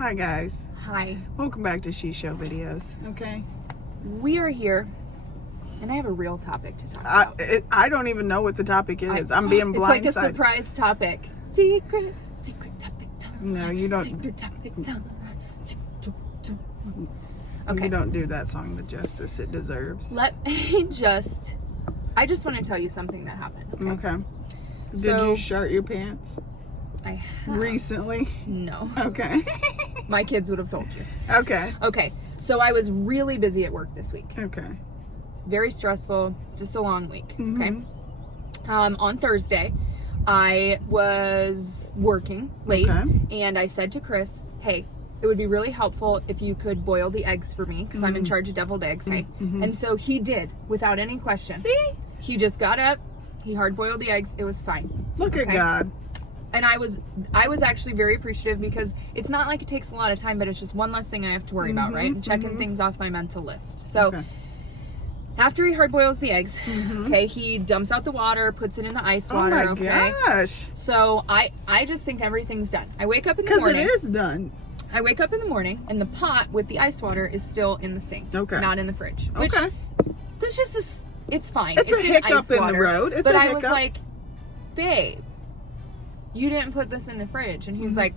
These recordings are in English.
Hi guys. Hi. Welcome back to She Show videos. Okay. We are here, and I have a real topic to talk about. I don't even know what the topic is. I'm being blindsided. It's like a surprise topic. Secret topic time. No, you don't. Secret topic time. Okay. You don't do that song the justice it deserves. I just want to tell you something that happened. Okay. Did So, you shirt your pants I have. recently? No. Okay. My kids would have told you. Okay. Okay. So I was really busy at work this week. Okay. Very stressful. Just a long week. Mhm. Okay. On Thursday, I was working late, Okay. and I said to Chris, "Hey, it would be really helpful if you could boil the eggs for me because I'm in charge of deviled eggs." Hey, and so he did without any question. See? He just got up, he hard boiled the eggs. It was fine. Look at Okay? God. And I was actually very appreciative because it's not like it takes a lot of time, but it's just one less thing I have to worry about, right? And checking things off my mental list. So Okay. after he hard boils the eggs, okay, he dumps out the water, puts it in the ice water. Oh my gosh. So I just think everything's done. I wake up in the Because morning. it is done. I wake up in the morning and the pot with the ice water is still in the sink. Okay. Not in the fridge. Which, Okay. that's just it's fine. It's a in hiccup ice in the water. road. It's but a I was hiccup. like, babe, you didn't put this in the fridge. And he's like,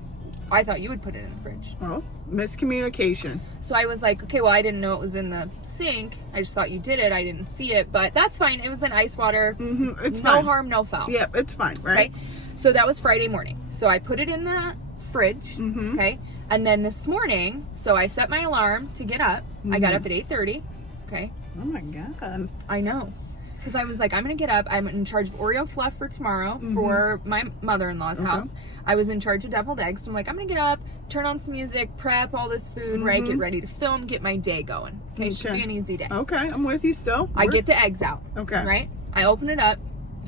I thought you would put it in the fridge. Oh, miscommunication. So I was like, okay, well, I didn't know it was in the sink. I just thought you did it. I didn't see it, but that's fine. It was in ice water. It's no fine. harm, no foul. Yep, it's fine, right? Okay. So that was Friday morning. So I put it in the fridge. Okay. And then this morning, so I set my alarm to get up. I got up at 8:30. Okay. Oh my God. I know. Because I was like, I'm going to get up. I'm in charge of Oreo fluff for tomorrow for my mother-in-law's house. I was in charge of deviled eggs. So I'm like, I'm going to get up, turn on some music, prep all this food, right? Get ready to film, get my day going. Okay. Should be an easy day. Okay, I'm with you still. I get the eggs out. Okay. Right? I open it up.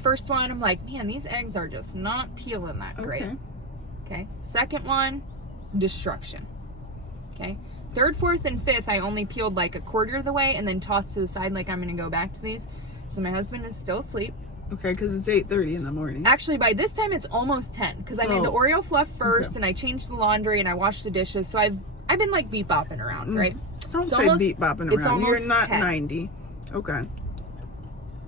First one, I'm like, man, these eggs are just not peeling that great. Okay. Okay. Second one, destruction. Okay. Third, fourth, and fifth, I only peeled like a quarter of the way and then tossed to the side like I'm going to go back to these. So my husband is still asleep. Okay, because it's 8:30 in the morning. Actually, by this time, it's almost 10 because I made the Oreo fluff first and I changed the laundry and I washed the dishes. So I've been like beat bopping around, right? Don't It's say almost- beat bopping it's around. You're almost not 10. 90. Okay.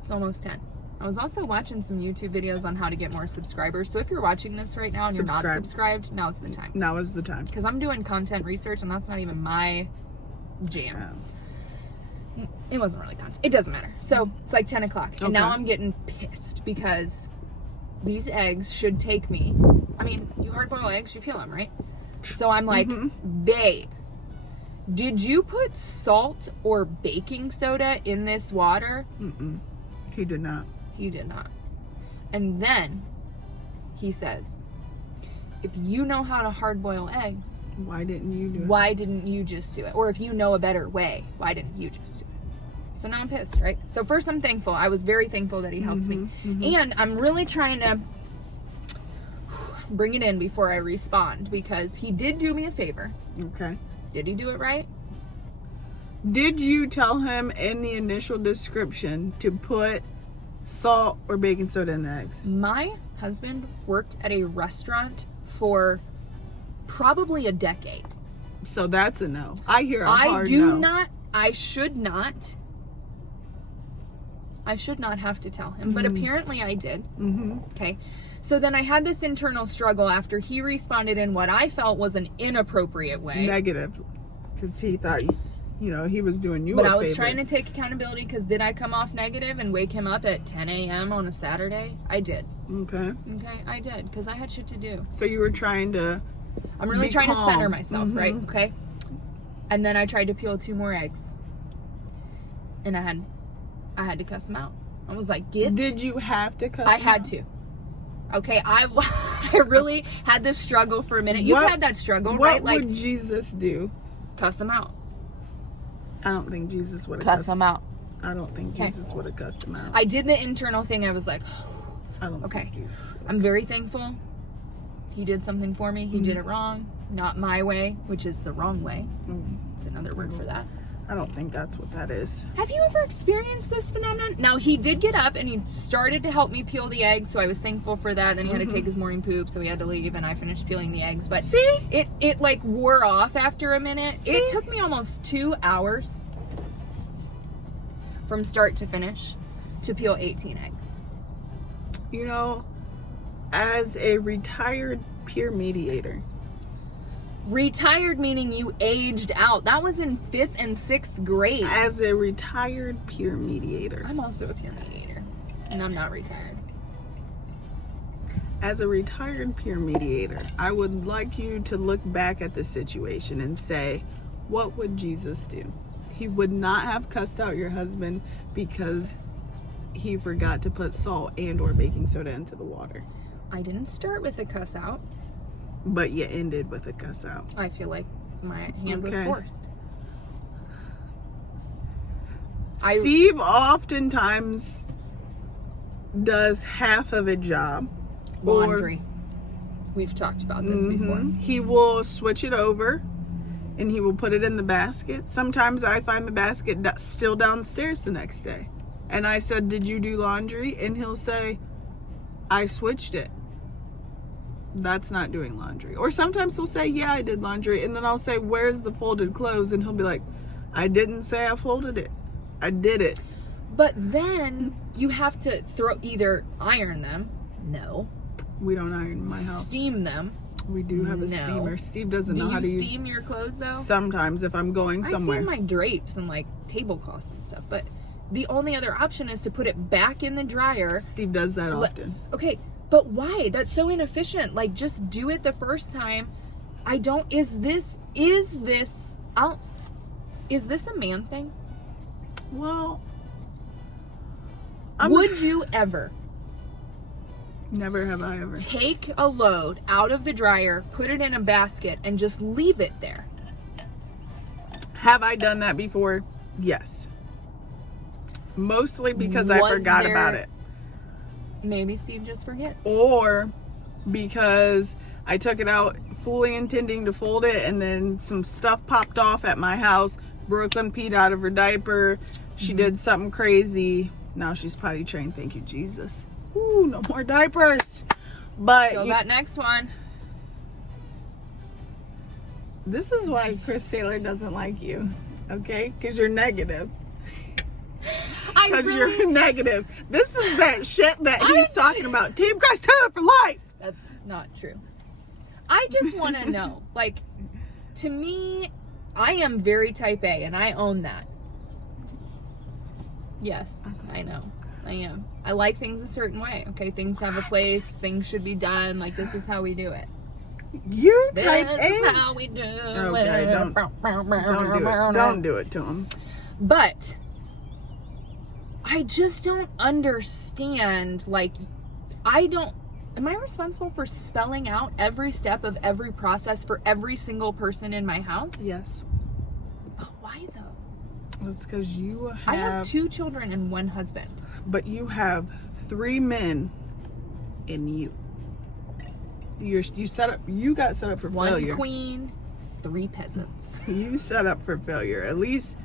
It's almost 10. I was also watching some YouTube videos on how to get more subscribers. So if you're watching this right now and you're not subscribed, now's the time. Now is the time. Because I'm doing content research and that's not even my jam. It wasn't really content. It doesn't matter. So it's like 10 o'clock. And now I'm getting pissed because these eggs should take me. I mean, you hard boil eggs, you peel them, right? So I'm like, babe, did you put salt or baking soda in this water? He did not. He did not. And then he says, if you know how to hard boil eggs, Why didn't you do it? why didn't you just do it? Or if you know a better way, why didn't you just do it? So now I'm pissed, right? So first I'm thankful. I was very thankful that he helped me. And I'm really trying to bring it in before I respond because he did do me a favor. Okay. Did he do it right? Did you tell him in the initial description to put salt or baking soda in the eggs? My husband worked at a restaurant for probably a decade. So that's a no. I hear a hard no. I should not have to tell him, but apparently I did. Okay. So then I had this internal struggle after he responded in what I felt was an inappropriate way. Negative. Because he thought, he was doing you But a favor. I was trying to take accountability because did I come off negative and wake him up at 10 a.m. on a Saturday? I did. Okay. Okay, I did because I had shit to do. So you were trying to I'm really be trying to calm. center myself, right? Okay. And then I tried to peel 2 more eggs. And I had to cuss them out. I was like, Did you have to cuss I him had out? to. Okay, I really had this struggle for a minute. You've had that struggle, right? What would Jesus do? Cuss them out. I don't think Jesus would have Cuss cussed them out. I don't think Jesus would have cussed him out. I did the internal thing. I was like, I don't okay. think Jesus would. I'm very thankful. He did something for me. He did it wrong. Not my way, which is the wrong way. It's another word for that. I don't think that's what that is. Have you ever experienced this phenomenon? Now, he did get up and he started to help me peel the eggs, so I was thankful for that. Then he had to take his morning poop, so he had to leave, and I finished peeling the eggs. But see, it like wore off after a minute. See? It took me almost 2 hours from start to finish to peel 18 eggs. You know, as a retired peer mediator. Retired meaning you aged out. That was in 5th and 6th grade. As a retired peer mediator. I'm also a peer mediator, and I'm not retired. As a retired peer mediator, I would like you to look back at the situation and say, what would Jesus do? He would not have cussed out your husband because he forgot to put salt and or baking soda into the water. I didn't start with a cuss out. But you ended with a cuss out. I feel like my hand was forced. Steve oftentimes does half of a job. Laundry. We've talked about this before. He will switch it over and he will put it in the basket. Sometimes I find the basket still downstairs the next day. And I said, did you do laundry? And he'll say, I switched it. That's not doing laundry. Or sometimes he'll say, yeah, I did laundry. And then I'll say, where's the folded clothes? And he'll be like, I didn't say I folded it. I did it. But then you have to either iron them. No. We don't iron in my house. Steam them. We do have a steamer. Steve doesn't know how to use. Do you steam your clothes though? Sometimes if I'm going somewhere. I steam my drapes and like tablecloths and stuff. But the only other option is to put it back in the dryer. Steve does that often. Okay. But why? That's so inefficient. Like, just do it the first time. Is this a man thing? Well, would you ever? Never have I ever. Take a load out of the dryer, put it in a basket, and just leave it there. Have I done that before? Yes. Mostly because I forgot about it. Maybe Steve just forgets. Or because I took it out fully intending to fold it and then some stuff popped off at my house. Brooklyn peed out of her diaper. She did something crazy. Now she's potty trained. Thank you, Jesus. Ooh, no more diapers. But Feel that next one. This is why Chris Taylor doesn't like you. Okay? Because you're negative. Because you're negative. This is that shit that he's talking about. Team Christ Taylor for life. That's not true. I just want to know. Like, to me, I am very type A, and I own that. Yes, I know. I am. I like things a certain way. Okay, things have a place. Things should be done. Like, this is how we do it. You type This A. is how we do it. Okay, don't do it. Don't do it to him. But I just don't understand, like, am I responsible for spelling out every step of every process for every single person in my house? Yes. But why though? It's because you have... I have 2 children and 1 husband. But you have 3 men in you. You got set up for 1 failure. 1 queen, 3 peasants. You set up for failure. At least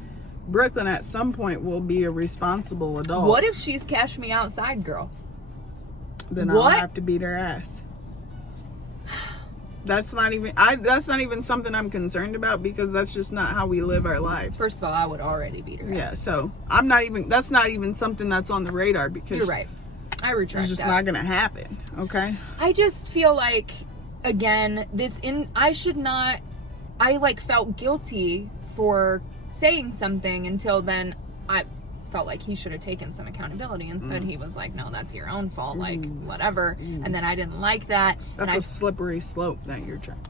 Brooklyn at some point will be a responsible adult. What if she's cash me outside girl? Then I'll have to beat her ass. That's not even something I'm concerned about because that's just not how we live our lives. First of all, I would already beat her ass. Yeah, so that's not even something that's on the radar because you're right. I retract it's just not gonna happen. Okay. I just feel like, again, I like felt guilty for saying something until then. I felt like he should have taken some accountability. Instead, he was like, no, that's your own fault, like, whatever. And then I didn't like that. That's a slippery slope that you're trying.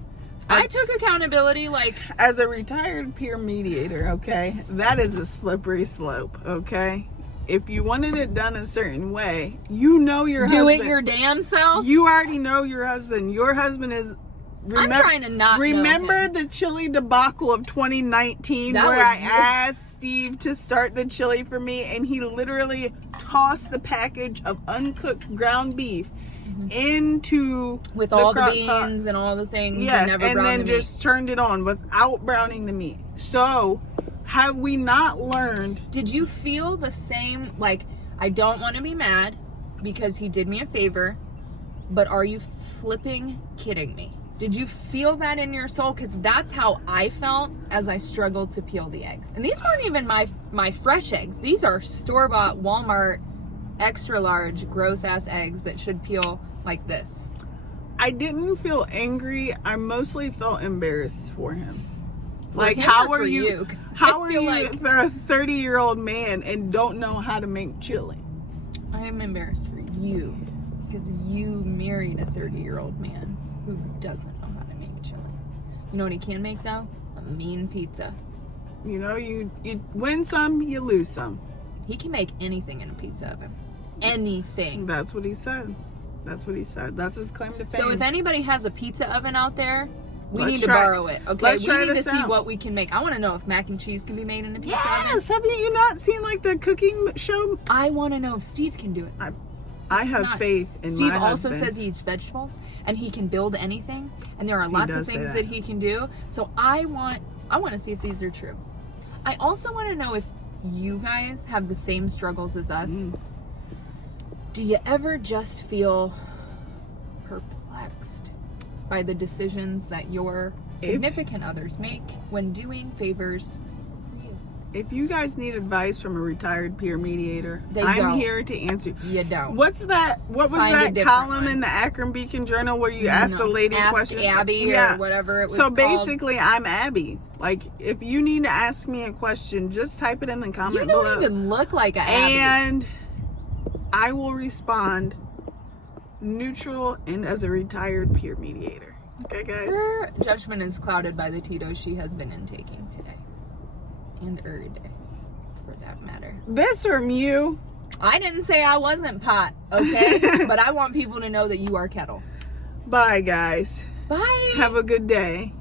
I took accountability, like... As a retired peer mediator, okay, that is a slippery slope, okay? If you wanted it done a certain way, you know your husband... Do it your damn self? You already know your husband. Your husband is... I'm trying to not remember the chili debacle of 2019 where I asked Steve to start the chili for me and he literally tossed the package of uncooked ground beef into with all the beans and all the things. Yes, and then just turned it on without browning the meat. So Have we not learned? Did you feel the same, like, I don't want to be mad because he did me a favor, but are you flipping kidding me? Did you feel that in your soul? Because that's how I felt as I struggled to peel the eggs. And these weren't even my fresh eggs. These are store-bought Walmart extra large gross ass eggs that should peel like this. I didn't feel angry. I mostly felt embarrassed for him. Like, him how or are for you? you? 'Cause How I are feel you? like- They're a 30-year-old man and don't know how to make chili. I am embarrassed for you because you married a 30-year-old man who doesn't know how to make chili. You know what he can make though? A mean pizza. You know, you win some, you lose some. He can make anything in a pizza oven. Anything. That's what he said. That's what he said. That's his claim to fame. So if anybody has a pizza oven out there, we Let's need to try- borrow it. Okay, let's we try need to this see out. what we can make. I want to know if mac and cheese can be made in a pizza oven. Yes, haven't you not seen like the cooking show? I want to know if Steve can do it. I This is have not- faith in Steve my also husband. says he eats vegetables and he can build anything, and there are He lots of does say things that. that he can do. So I want to see if these are true. I also want to know if you guys have the same struggles as us. Do you ever just feel perplexed by the decisions that your significant others make when doing favors for you? If you guys need advice from a retired peer mediator, They I'm don't. here to answer. You don't. What was Find a that different column one. in the Akron Beacon Journal where you asked the lady Ask question? Abby Yeah. or whatever it was So called. basically, I'm Abby. Like, if you need to ask me a question, just type it in the You comment don't below. even look like an Abby. And I will respond neutral and as a retired peer mediator. Okay, guys? Her judgment is clouded by the Tito she has been intaking today. And every day, for that matter. This from you. I didn't say I wasn't pot, okay? But I want people to know that you are kettle. Bye, guys. Bye. Have a good day.